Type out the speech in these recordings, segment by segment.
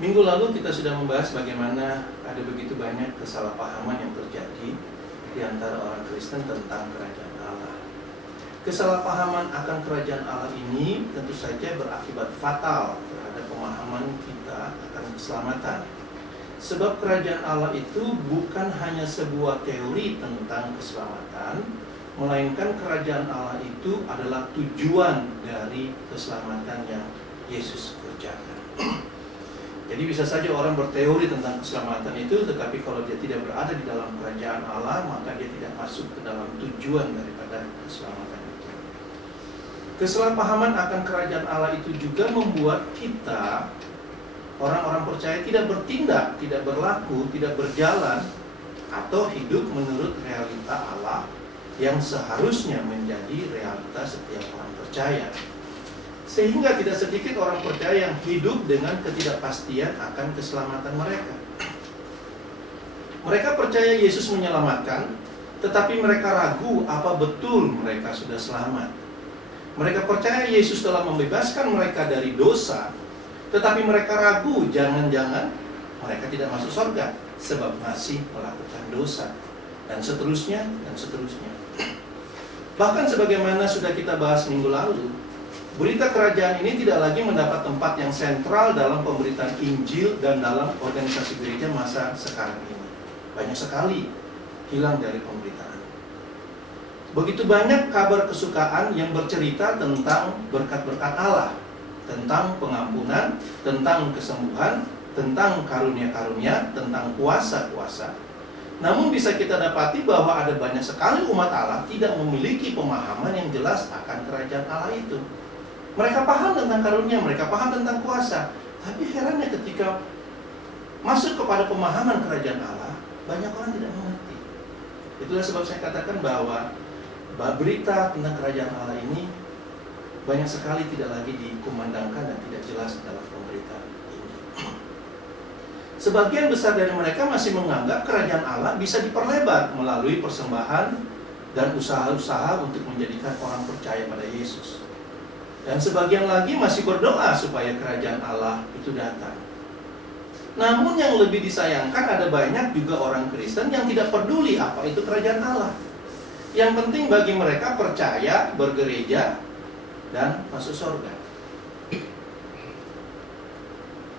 Minggu lalu kita sudah membahas bagaimana ada begitu banyak kesalahpahaman yang terjadi di antara orang Kristen tentang kerajaan Allah. Kesalahpahaman akan kerajaan Allah ini tentu saja berakibat fatal terhadap pemahaman kita akan keselamatan. Sebab kerajaan Allah itu bukan hanya sebuah teori tentang keselamatan, melainkan kerajaan Allah itu adalah tujuan dari keselamatan yang Yesus kerjakan. Jadi bisa saja orang berteori tentang keselamatan itu, tetapi kalau dia tidak berada di dalam kerajaan Allah, maka dia tidak masuk ke dalam tujuan daripada keselamatan itu. Kesalahpahaman akan kerajaan Allah itu juga membuat kita, orang-orang percaya, tidak bertindak, tidak berlaku, tidak berjalan, atau hidup menurut realita Allah yang seharusnya menjadi realita setiap orang percaya. Sehingga tidak sedikit orang percaya yang hidup dengan ketidakpastian akan keselamatan mereka. Mereka percaya Yesus menyelamatkan, tetapi mereka ragu apa betul mereka sudah selamat. Mereka percaya Yesus telah membebaskan mereka dari dosa, tetapi mereka ragu jangan-jangan mereka tidak masuk surga sebab masih melakukan dosa, dan seterusnya dan seterusnya. Bahkan sebagaimana sudah kita bahas minggu lalu, berita kerajaan ini tidak lagi mendapat tempat yang sentral dalam pemberitaan Injil dan dalam organisasi gereja masa sekarang ini. Banyak sekali hilang dari pemberitaan. Begitu banyak kabar kesukaan yang bercerita tentang berkat-berkat Allah, tentang pengampunan, tentang kesembuhan, tentang karunia-karunia, tentang kuasa-kuasa. Namun bisa kita dapati bahwa ada banyak sekali umat Allah tidak memiliki pemahaman yang jelas akan kerajaan Allah itu. Mereka paham tentang karunia, mereka paham tentang kuasa, tapi herannya ketika masuk kepada pemahaman kerajaan Allah, banyak orang tidak mengerti. Itulah sebab saya katakan bahwa berita tentang kerajaan Allah ini banyak sekali tidak lagi dikumandangkan dan tidak jelas dalam pemberitaan ini. Sebagian besar dari mereka masih menganggap kerajaan Allah bisa diperlebar melalui persembahan dan usaha-usaha untuk menjadikan orang percaya pada Yesus. Dan sebagian lagi masih berdoa supaya kerajaan Allah itu datang. Namun yang lebih disayangkan, ada banyak juga orang Kristen yang tidak peduli apa itu kerajaan Allah. Yang penting bagi mereka percaya, bergereja, dan masuk surga.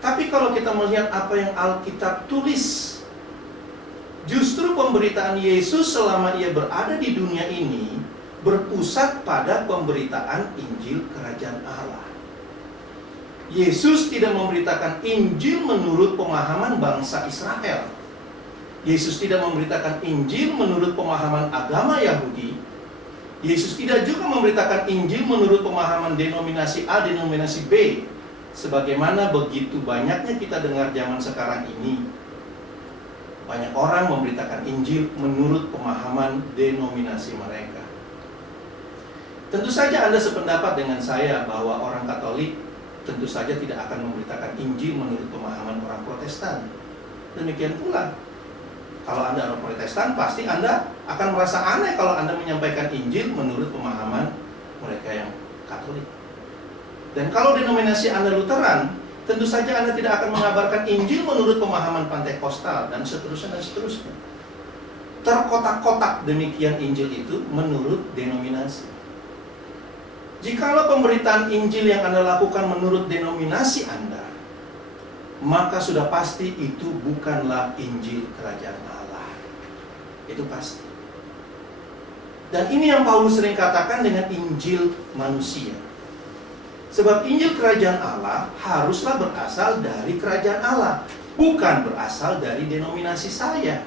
Tapi kalau kita melihat apa yang Alkitab tulis, justru pemberitaan Yesus selama ia berada di dunia ini berpusat pada pemberitaan Injil kerajaan Allah. Yesus tidak memberitakan Injil menurut pemahaman bangsa Israel. Yesus tidak memberitakan Injil menurut pemahaman agama Yahudi. Yesus tidak juga memberitakan Injil menurut pemahaman denominasi A, denominasi B. Sebagaimana begitu banyaknya kita dengar zaman sekarang ini. Banyak orang memberitakan Injil menurut pemahaman denominasi mereka. Tentu saja Anda sependapat dengan saya bahwa orang Katolik tentu saja tidak akan memberitakan Injil menurut pemahaman orang Protestan. Demikian pula, kalau Anda orang Protestan, pasti Anda akan merasa aneh kalau Anda menyampaikan Injil menurut pemahaman mereka yang Katolik. Dan kalau denominasi Anda Lutheran, tentu saja Anda tidak akan mengabarkan Injil menurut pemahaman Pantekostal, dan seterusnya dan seterusnya. Terkotak-kotak demikian Injil itu menurut denominasi. Jikalau pemberitaan Injil yang Anda lakukan menurut denominasi Anda, maka sudah pasti itu bukanlah Injil kerajaan Allah. Itu pasti. Dan ini yang Paulus sering katakan dengan Injil manusia. Sebab Injil kerajaan Allah haruslah berasal dari kerajaan Allah, bukan berasal dari denominasi saya.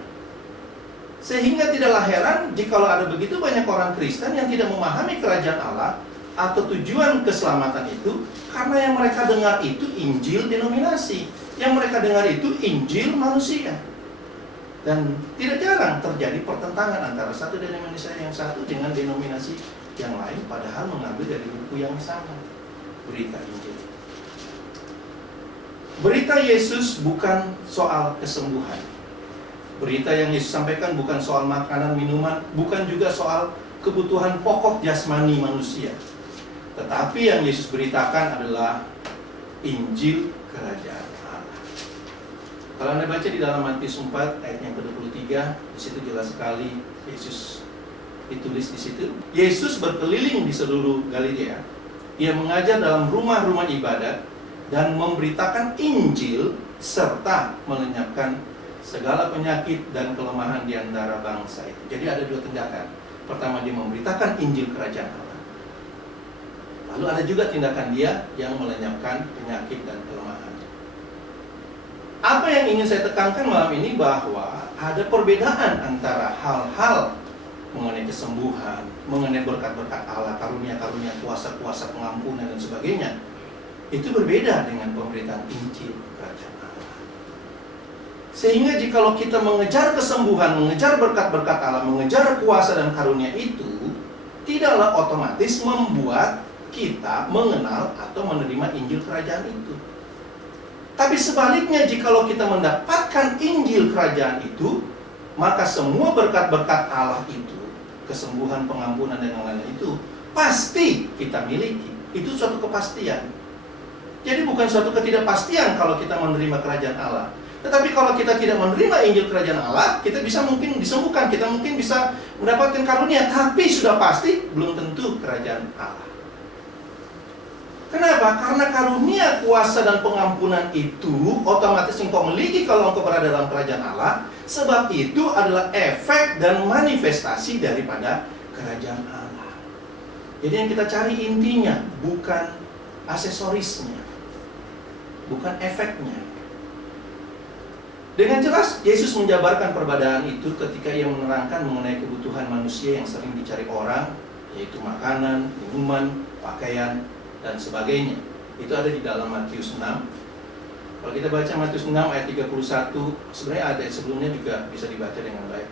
Sehingga tidaklah heran jikalau ada begitu banyak orang Kristen yang tidak memahami kerajaan Allah atau tujuan keselamatan itu, karena yang mereka dengar itu Injil denominasi, yang mereka dengar itu Injil manusia. Dan tidak jarang terjadi pertentangan antara satu denominasi yang satu dengan denominasi yang lain, padahal mengambil dari buku yang sama, berita Injil. Berita Yesus bukan soal kesembuhan. Berita yang Yesus sampaikan bukan soal makanan, minuman, bukan juga soal kebutuhan pokok jasmani manusia. Tetapi yang Yesus beritakan adalah Injil kerajaan Allah. Kalau Anda baca di dalam Matius 4 ayat yang ke-23, di situ jelas sekali Yesus ditulis di situ. Yesus berkeliling di seluruh Galilea. Ia mengajar dalam rumah-rumah ibadat dan memberitakan Injil serta melenyapkan segala penyakit dan kelemahan di antara bangsa itu. Jadi ada dua tindakan. Pertama, dia memberitakan Injil Kerajaan Allah. Lalu ada juga tindakan dia yang melenyapkan penyakit dan kelemahan. Apa yang ingin saya tekankan malam ini bahwa ada perbedaan antara hal-hal mengenai kesembuhan, mengenai berkat-berkat Allah, karunia-karunia, kuasa-kuasa pengampunan dan sebagainya. Itu berbeda dengan pemberitaan Injil Kerajaan Allah. Sehingga jikalau kita mengejar kesembuhan, mengejar berkat-berkat Allah, mengejar kuasa dan karunia itu, tidaklah otomatis membuat kita mengenal atau menerima Injil Kerajaan itu. Tapi sebaliknya, jikalau kita mendapatkan Injil Kerajaan itu, maka semua berkat-berkat Allah itu, kesembuhan, pengampunan, dan yang lain itu, pasti kita miliki. Itu suatu kepastian. Jadi bukan suatu ketidakpastian kalau kita menerima Kerajaan Allah. Tetapi kalau kita tidak menerima Injil Kerajaan Allah, kita bisa mungkin disembuhkan, kita mungkin bisa mendapatkan karunia, tapi sudah pasti belum tentu Kerajaan Allah. Kenapa? Karena karunia, kuasa, dan pengampunan itu otomatis engkau miliki kalau engkau berada dalam Kerajaan Allah. Sebab itu adalah efek dan manifestasi daripada Kerajaan Allah. Jadi yang kita cari intinya, bukan aksesorisnya, bukan efeknya. Dengan jelas Yesus menjabarkan perbedaan itu ketika ia menerangkan mengenai kebutuhan manusia yang sering dicari orang, yaitu makanan, minuman, pakaian, dan sebagainya. Itu ada di dalam Matius 6. Kalau kita baca Matius 6 ayat 31, sebenarnya ayat sebelumnya juga bisa dibaca dengan baik.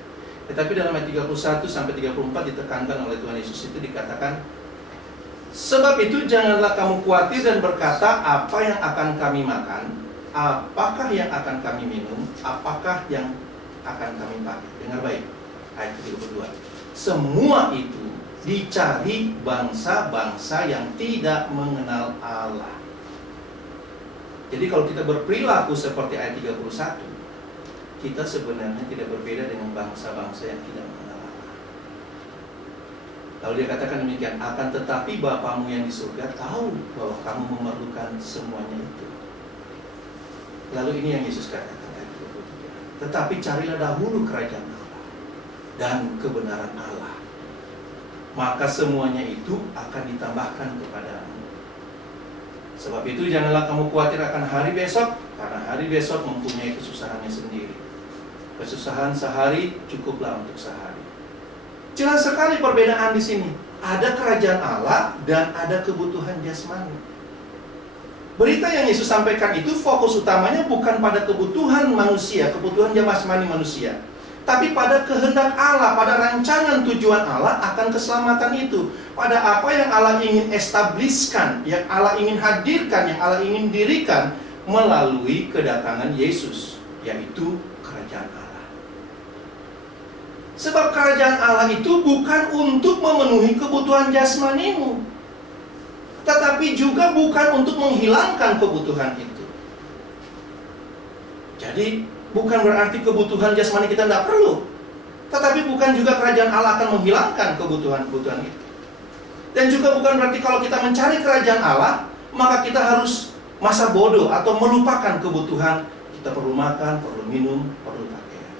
Tetapi dalam ayat 31 sampai 34 ditekankan oleh Tuhan Yesus itu dikatakan, sebab itu janganlah kamu khawatir dan berkata, apa yang akan kami makan, apakah yang akan kami minum, apakah yang akan kami pakai. Dengar baik, ayat 32. Semua itu dicari bangsa-bangsa yang tidak mengenal Allah. Jadi kalau kita berperilaku seperti ayat 31, kita sebenarnya tidak berbeda dengan bangsa-bangsa yang tidak mengenal Allah. Lalu dia katakan demikian, akan tetapi Bapamu yang di surga tahu bahwa kamu memerlukan semuanya itu. Lalu ini yang Yesus katakan ayat 23. Tetapi carilah dahulu Kerajaan Allah dan kebenaran Allah, maka semuanya itu akan ditambahkan kepadamu. Sebab itu janganlah kamu khawatir akan hari besok, karena hari besok mempunyai kesusahannya sendiri. Kesusahan sehari cukuplah untuk sehari. Jelas sekali perbedaan di sini. Ada Kerajaan Allah dan ada kebutuhan jasmani. Berita yang Yesus sampaikan itu fokus utamanya bukan pada kebutuhan manusia, kebutuhan jasmani manusia, tapi pada kehendak Allah, pada rancangan tujuan Allah akan keselamatan itu. Pada apa yang Allah ingin establishkan, yang Allah ingin hadirkan, yang Allah ingin dirikan melalui kedatangan Yesus, yaitu Kerajaan Allah. Sebab Kerajaan Allah itu bukan untuk memenuhi kebutuhan jasmanimu, tetapi juga bukan untuk menghilangkan kebutuhan itu. Jadi bukan berarti kebutuhan jasmani kita tidak perlu, tetapi bukan juga Kerajaan Allah akan menghilangkan kebutuhan-kebutuhan itu. Dan juga bukan berarti kalau kita mencari Kerajaan Allah, maka kita harus masa bodoh atau melupakan kebutuhan. Kita perlu makan, perlu minum, perlu pakaian.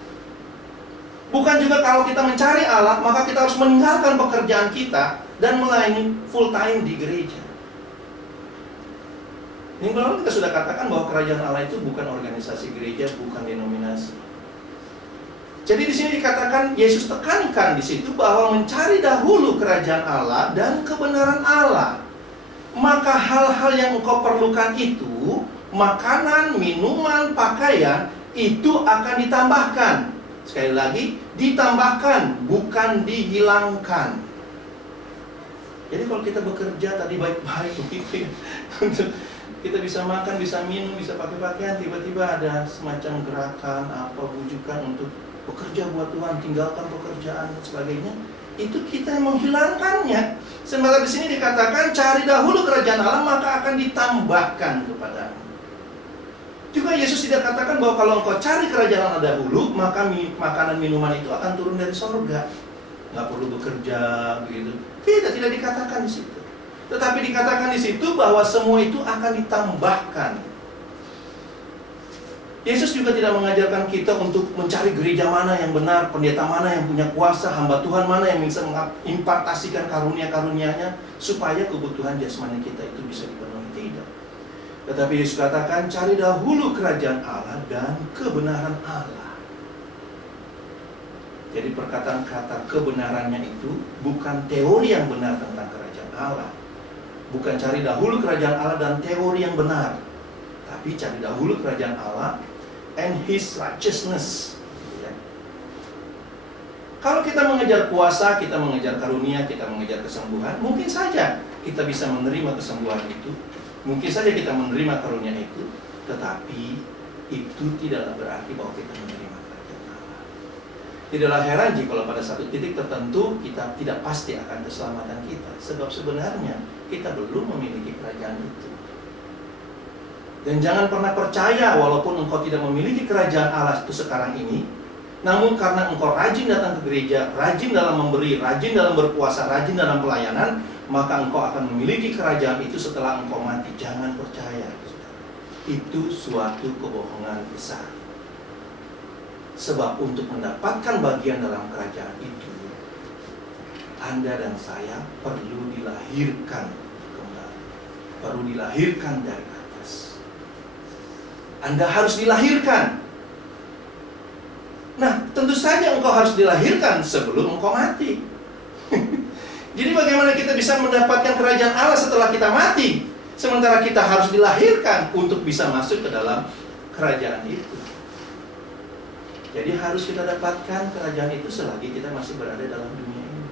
Bukan juga kalau kita mencari Allah, maka kita harus meninggalkan pekerjaan kita dan melayani full time di gereja. Minggu lalu kita sudah katakan bahwa Kerajaan Allah itu bukan organisasi gereja, bukan denominasi. Jadi di sini dikatakan, Yesus tekankan di situ bahwa mencari dahulu Kerajaan Allah dan kebenaran Allah, maka hal-hal yang engkau perlukan itu, makanan, minuman, pakaian, itu akan ditambahkan. Sekali lagi, ditambahkan, bukan dihilangkan. Jadi kalau kita bekerja tadi baik-baik begitu, kita bisa makan, bisa minum, bisa pakai pakaian, tiba-tiba ada semacam gerakan apa bujukan untuk bekerja buat Tuhan, tinggalkan pekerjaan dan sebagainya. Itu kita yang menghilangkannya. Sementara di sini dikatakan cari dahulu Kerajaan Allah, maka akan ditambahkan kepadamu. Juga Yesus tidak katakan bahwa kalau engkau cari kerajaan Allah dahulu, maka makanan minuman itu akan turun dari sorga. Nggak perlu bekerja begitu. Tidak dikatakan di situ. Tetapi dikatakan di situ bahwa semua itu akan ditambahkan. Yesus juga tidak mengajarkan kita untuk mencari gereja mana yang benar, pendeta mana yang punya kuasa, hamba Tuhan mana yang bisa mengimpartasikan karunia-karunia-Nya supaya kebutuhan jasmani kita itu bisa dipenuhi. Tidak. Tetapi Yesus katakan, cari dahulu kerajaan Allah dan kebenaran Allah. Jadi perkataan kata kebenarannya itu bukan teori yang benar tentang kerajaan Allah. Bukan cari dahulu kerajaan Allah dan teori yang benar, tapi cari dahulu kerajaan Allah and His righteousness. Kalau kita mengejar kuasa, kita mengejar karunia, kita mengejar kesembuhan, mungkin saja kita bisa menerima kesembuhan itu. Mungkin saja kita menerima karunia itu, tetapi itu tidaklah berarti bahwa kita menerima kerajaan Allah. Tidaklah heran jika pada satu titik tertentu kita tidak pasti akan keselamatan kita, sebab sebenarnya kita belum memiliki kerajaan itu. Dan jangan pernah percaya walaupun engkau tidak memiliki kerajaan Allah itu sekarang ini, namun karena engkau rajin datang ke gereja, rajin dalam memberi, rajin dalam berpuasa, rajin dalam pelayanan, maka engkau akan memiliki kerajaan itu setelah engkau mati. Jangan percaya. Itu suatu kebohongan besar. Sebab untuk mendapatkan bagian dalam kerajaan itu, Anda dan saya perlu dilahirkan kembali. Perlu dilahirkan dari atas. Anda harus dilahirkan. Nah, tentu saja engkau harus dilahirkan sebelum engkau mati. Jadi bagaimana kita bisa mendapatkan kerajaan Allah setelah kita mati, sementara kita harus dilahirkan untuk bisa masuk ke dalam kerajaan itu. Jadi harus kita dapatkan kerajaan itu selagi kita masih berada dalam dunia ini.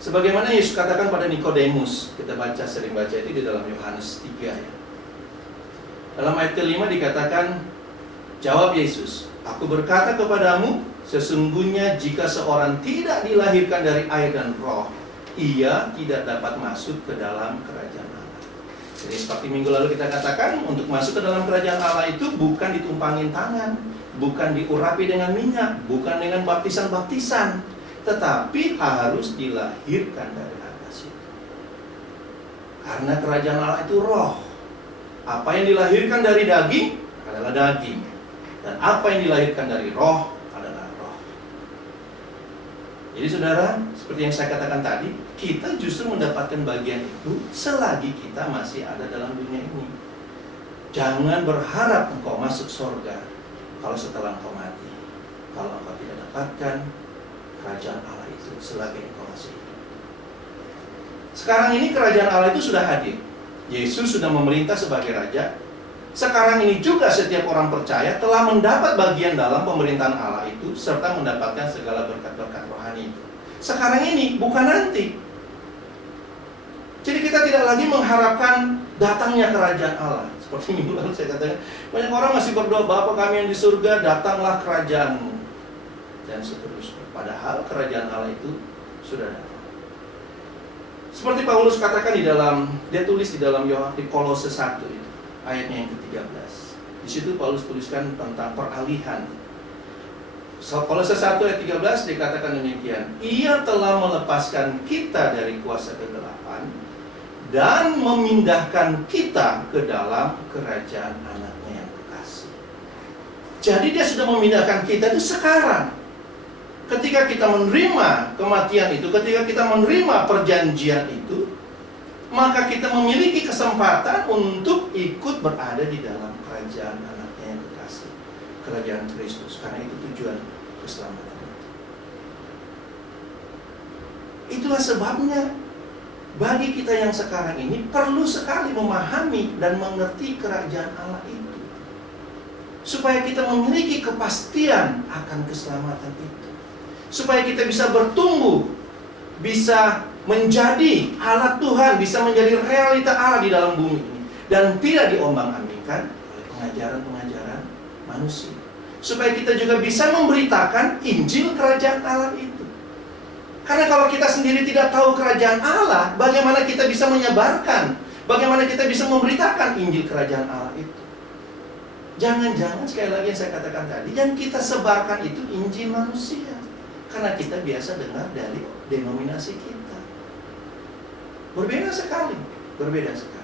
Sebagaimana Yesus katakan pada Nikodemus, kita sering baca itu di dalam Yohanes 3 ya. Dalam ayat ke-5 dikatakan, jawab Yesus, aku berkata kepadamu, sesungguhnya jika seorang tidak dilahirkan dari air dan roh, ia tidak dapat masuk ke dalam kerajaan Allah. Jadi seperti minggu lalu kita katakan, untuk masuk ke dalam kerajaan Allah itu bukan ditumpangin tangan, bukan diurapi dengan minyak, bukan dengan baptisan-baptisan, tetapi harus dilahirkan dari atas itu. Karena kerajaan Allah itu roh. Apa yang dilahirkan dari daging adalah daging, dan apa yang dilahirkan dari roh adalah roh. Jadi saudara, seperti yang saya katakan tadi, kita justru mendapatkan bagian itu selagi kita masih ada dalam dunia ini. Jangan berharap engkau masuk surga kalau setelah engkau mati, kalau engkau tidak dapatkan kerajaan Allah itu selagi engkau masih hidup. Sekarang ini kerajaan Allah itu sudah hadir. Yesus sudah memerintah sebagai Raja. Sekarang ini juga setiap orang percaya telah mendapat bagian dalam pemerintahan Allah itu, serta mendapatkan segala berkat-berkat rohani itu. Sekarang ini, bukan nanti. Jadi kita tidak lagi mengharapkan datangnya kerajaan Allah. Seperti minggu lalu saya katakan, banyak orang masih berdoa, Bapa kami yang di surga, datanglah kerajaanmu, dan seterusnya. Padahal kerajaan Allah itu sudah datang. Seperti Paulus katakan dia tulis di dalam di Kolose 1 itu, ayatnya yang ke-13. Di situ Paulus tuliskan tentang peralihan. Kolose 1 ayat 13 dikatakan demikian, ia telah melepaskan kita dari kuasa kegelapan dan memindahkan kita ke dalam kerajaan anaknya yang kekasih. Jadi dia sudah memindahkan kita itu sekarang. Ketika kita menerima kematian itu, ketika kita menerima perjanjian itu, maka kita memiliki kesempatan untuk ikut berada di dalam kerajaan anaknya yang kekasih, kerajaan Kristus. Karena itu tujuan keselamatan itu. Itulah sebabnya bagi kita yang sekarang ini perlu sekali memahami dan mengerti kerajaan Allah itu, supaya kita memiliki kepastian akan keselamatan itu, supaya kita bisa bertumbuh, bisa menjadi alat Tuhan, bisa menjadi realita Allah di dalam bumi ini, dan tidak diombang-ambingkan oleh pengajaran-pengajaran manusia. Supaya kita juga bisa memberitakan Injil kerajaan Allah itu. Karena kalau kita sendiri tidak tahu kerajaan Allah, bagaimana kita bisa menyebarkan, bagaimana kita bisa memberitakan Injil kerajaan Allah itu? Jangan-jangan sekali lagi yang saya katakan tadi, yang kita sebarkan itu Injil manusia, karena kita biasa dengar dari denominasi kita. Berbeda sekali, berbeda sekali.